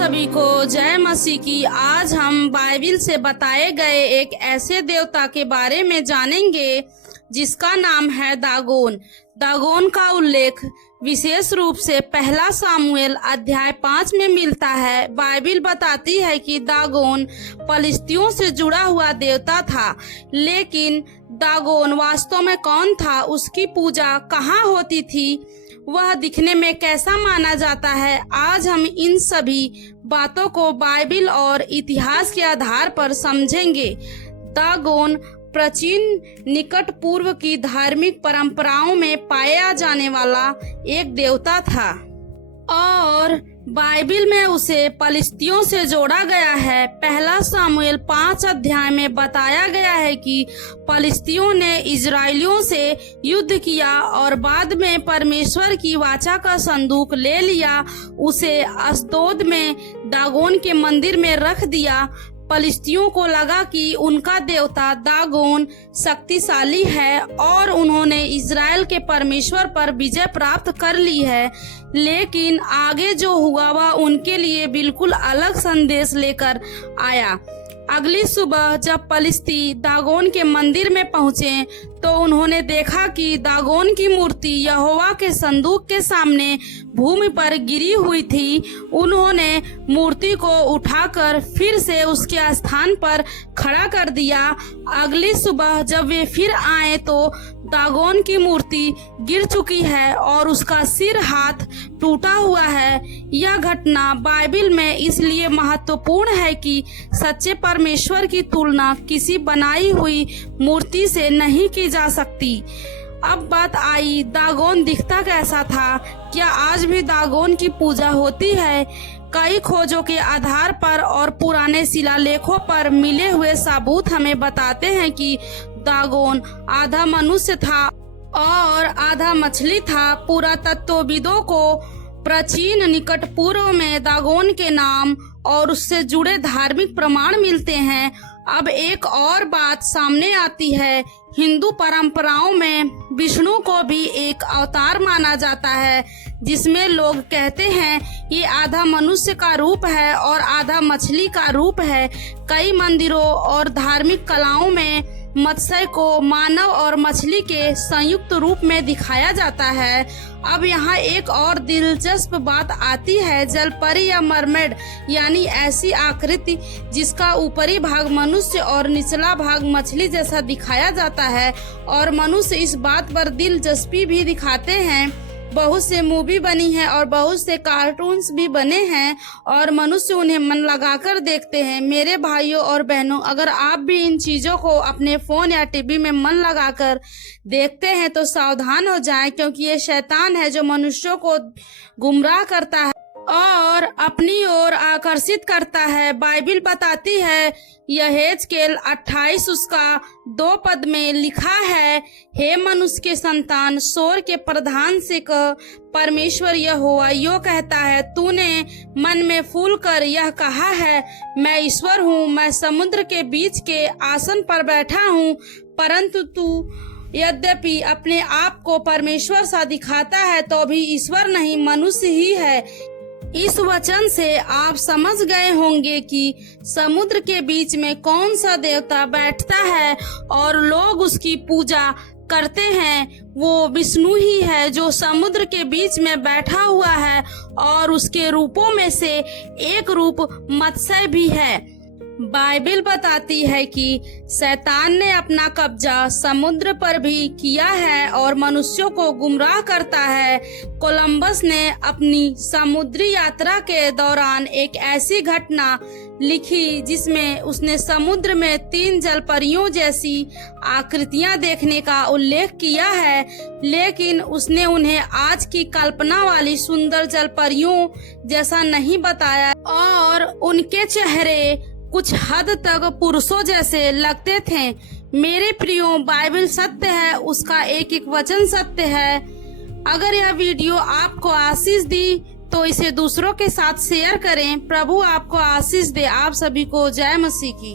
सभी को जय मसीह की। आज हम बाइबिल से बताए गए एक ऐसे देवता के बारे में जानेंगे जिसका नाम है दागोन। दागोन का उल्लेख विशेष रूप से पहला सामुएल अध्याय 5 में मिलता है। बाइबिल बताती है कि दागोन फलिस्तियों से जुड़ा हुआ देवता था, लेकिन दागोन वास्तव में कौन था, उसकी पूजा कहाँ होती थी, वह दिखने में कैसा माना जाता है, आज हम इन सभी बातों को बाइबिल और इतिहास के आधार पर समझेंगे। दागोन प्राचीन निकट पूर्व की धार्मिक परंपराओं में पाया जाने वाला एक देवता था और बाइबिल में उसे फलिस्तियों से जोड़ा गया है। पहला सामुएल 5 अध्याय में बताया गया है कि फलिस्तियों ने इजरायलियों से युद्ध किया और बाद में परमेश्वर की वाचा का संदूक ले लिया, उसे अस्तोद में दागोन के मंदिर में रख दिया। फलिस्तियों को लगा कि उनका देवता दागोन शक्तिशाली है और उन्होंने इजराइल के परमेश्वर पर विजय प्राप्त कर ली है, लेकिन आगे जो हुआ वह उनके लिए बिल्कुल अलग संदेश लेकर आया। अगली सुबह जब फलिस्ती दागोन के मंदिर में पहुंचे तो उन्होंने देखा कि दागोन की मूर्ति यहोवा के संदूक के सामने भूमि पर गिरी हुई थी। उन्होंने मूर्ति को उठाकर फिर से उसके स्थान पर खड़ा कर दिया। अगली सुबह जब वे फिर आए तो दागोन की मूर्ति गिर चुकी है और उसका सिर हाथ टूटा हुआ है। यह घटना बाइबिल में इसलिए महत्वपूर्ण है कि सच्चे परमेश्वर की तुलना किसी बनाई हुई मूर्ति से नहीं की जा सकती। अब बात आई, दागोन दिखता कैसा था? क्या आज भी दागोन की पूजा होती है? कई खोजों के आधार पर और पुराने शिलालेखों पर मिले हुए सबूत हमें बताते हैं कि दागोन आधा मनुष्य था और आधा मछली था। पुरातत्वविदों को प्राचीन निकट पूर्व में दागोन के नाम और उससे जुड़े धार्मिक प्रमाण मिलते हैं। अब एक और बात सामने आती है, हिंदू परंपराओं में विष्णु को भी एक अवतार माना जाता है, जिसमें लोग कहते हैं ये आधा मनुष्य का रूप है और आधा मछली का रूप है। कई मंदिरों और धार्मिक कलाओं में मत्स्य को मानव और मछली के संयुक्त रूप में दिखाया जाता है। अब यहाँ एक और दिलचस्प बात आती है, जलपरी या मरमेड यानी ऐसी आकृति जिसका ऊपरी भाग मनुष्य और निचला भाग मछली जैसा दिखाया जाता है, और मनुष्य इस बात पर दिलचस्पी भी दिखाते हैं। बहुत से मूवी बनी है और बहुत से कार्टून्स भी बने हैं और मनुष्य उन्हें मन लगाकर देखते हैं। मेरे भाइयों और बहनों, अगर आप भी इन चीजों को अपने फोन या टीवी में मन लगाकर देखते हैं तो सावधान हो जाएं, क्योंकि ये शैतान है जो मनुष्यों को गुमराह करता है और अपनी ओर आकर्षित करता है। बाइबिल बताती है, यहेजकेल 28 उसका 2 पद में लिखा है, हे मनुष्य के संतान, सोर के प्रधान से कह, परमेश्वर यहोवा यो कहता है, तूने मन में फूल कर यह कहा है, मैं ईश्वर हूँ, मैं समुद्र के बीच के आसन पर बैठा हूँ, परंतु तू यद्यपि अपने आप को परमेश्वर सा दिखाता है तो भी ईश्वर नहीं, मनुष्य ही है। इस वचन से आप समझ गए होंगे कि समुद्र के बीच में कौन सा देवता बैठता है और लोग उसकी पूजा करते हैं। वो विष्णु ही है जो समुद्र के बीच में बैठा हुआ है और उसके रूपों में से एक रूप मत्स्य भी है। बाइबिल बताती है कि शैतान ने अपना कब्जा समुद्र पर भी किया है और मनुष्यों को गुमराह करता है। कोलंबस ने अपनी समुद्री यात्रा के दौरान एक ऐसी घटना लिखी जिसमें उसने समुद्र में 3 जलपरियों जैसी आकृतियां देखने का उल्लेख किया है, लेकिन उसने उन्हें आज की कल्पना वाली सुंदर जलपरियों जैसा नहीं बताया और उनके चेहरे कुछ हद तक पुरुषों जैसे लगते थे। मेरे प्रियो, बाइबिल सत्य है, उसका एक एक वचन सत्य है। अगर यह वीडियो आपको आशीष दी तो इसे दूसरों के साथ शेयर करें। प्रभु आपको आशीष दे। आप सभी को जय मसीह की।